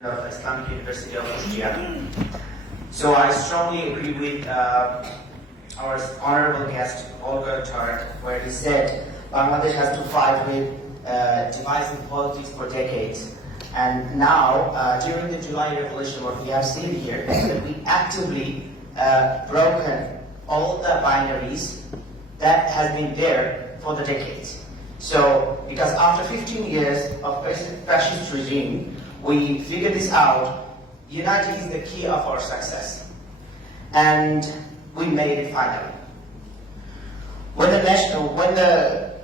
of Islamic University of Austria. So I strongly agree with our honorable guest, Olga Tart, where he said Bangladesh has to fight with divisive politics for decades. And now, during the July Revolution, what we have seen here is that we actively broken all the binaries that has been there for the decades. So, because after 15 years of fascist regime, we figured this out. Unity is the key of our success. And we made it finally. When the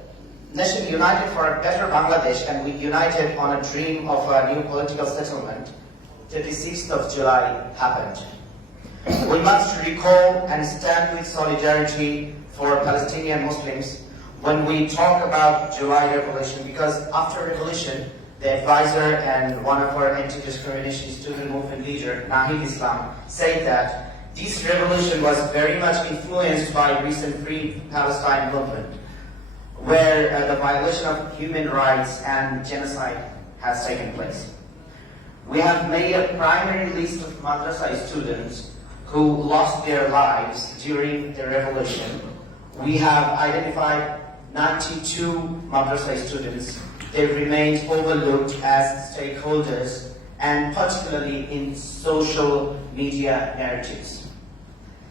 nation united for a better Bangladesh and we united on a dream of a new political settlement, the 26th of July happened. We must recall and stand with solidarity for Palestinian Muslims when we talk about July Revolution, because after revolution, the advisor and one of our anti-discrimination student movement leader, Nahid Islam, said that this revolution was very much influenced by recent Free Palestine movement, where the violation of human rights and genocide has taken place. We have made a primary list of madrasa students who lost their lives during the revolution. We have identified 92 madrasa students. They remained overlooked as stakeholders and particularly in social media narratives.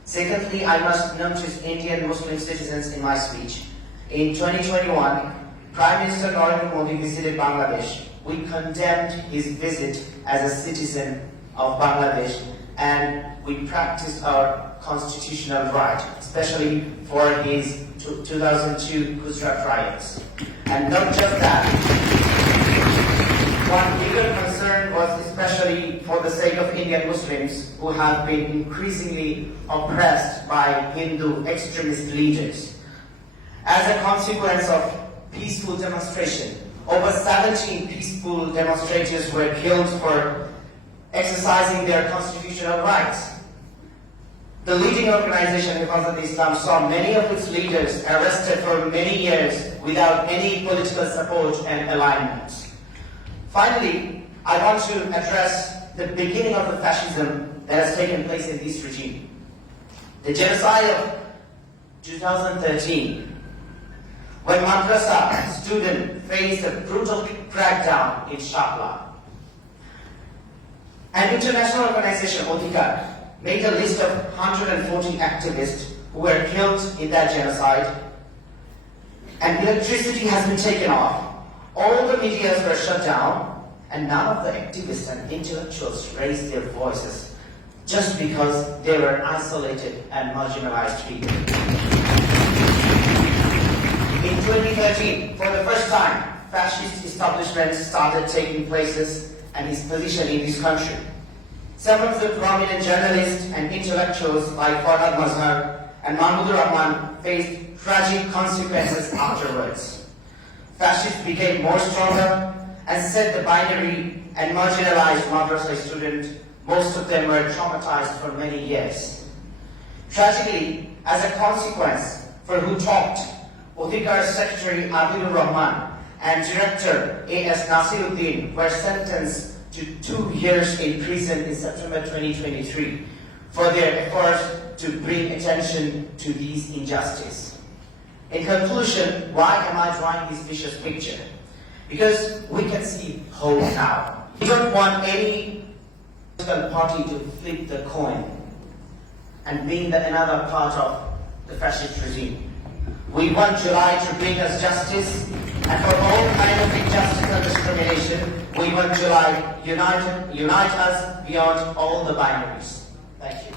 Secondly, I must notice Indian Muslim citizens in my speech. In 2021, Prime Minister Narendra Modi visited Bangladesh. We condemned his visit as a citizen of Bangladesh and we practiced our constitutional right, especially for his 2002 Gujarat riots. And not just that, one bigger concern was especially for the sake of Indian Muslims who have been increasingly oppressed by Hindu extremist leaders. As a consequence of peaceful demonstration, over 17 peaceful demonstrators were killed for exercising their constitutional rights. The leading organization, Hifazat Islam, saw many of its leaders arrested for many years without any political support and alignment. Finally, I want to address the beginning of the fascism that has taken place in this regime. The genocide of 2013, when madrasa students faced a brutal crackdown in Shahla. An international organization, Odhikar, made a list of 140 activists who were killed in that genocide, and electricity has been taken off. All the medias were shut down, and none of the activists and intellectuals raised their voices just because they were isolated and marginalized people. In 2013, for the first time, fascist establishments started taking places and his position in this country. Some of the prominent journalists and intellectuals like Farhad Mazhar and Mahmoud Rahman faced tragic consequences afterwards. Fascists became more stronger and set the binary and marginalized madrasa students. Most of them were traumatized for many years. Tragically, as a consequence, for who talked, Odhikar's Secretary Abdul Rahman and Director A.S. Nasiruddin were sentenced to 2 years in prison in September 2023 for their efforts to bring attention to these injustices. In conclusion, why am I drawing this vicious picture? Because we can see hope now. We don't want any political party to flip the coin and being another part of the fascist regime. We want July to bring us justice, and for all kinds of injustice and discrimination, we want July unite us beyond all the binaries. Thank you.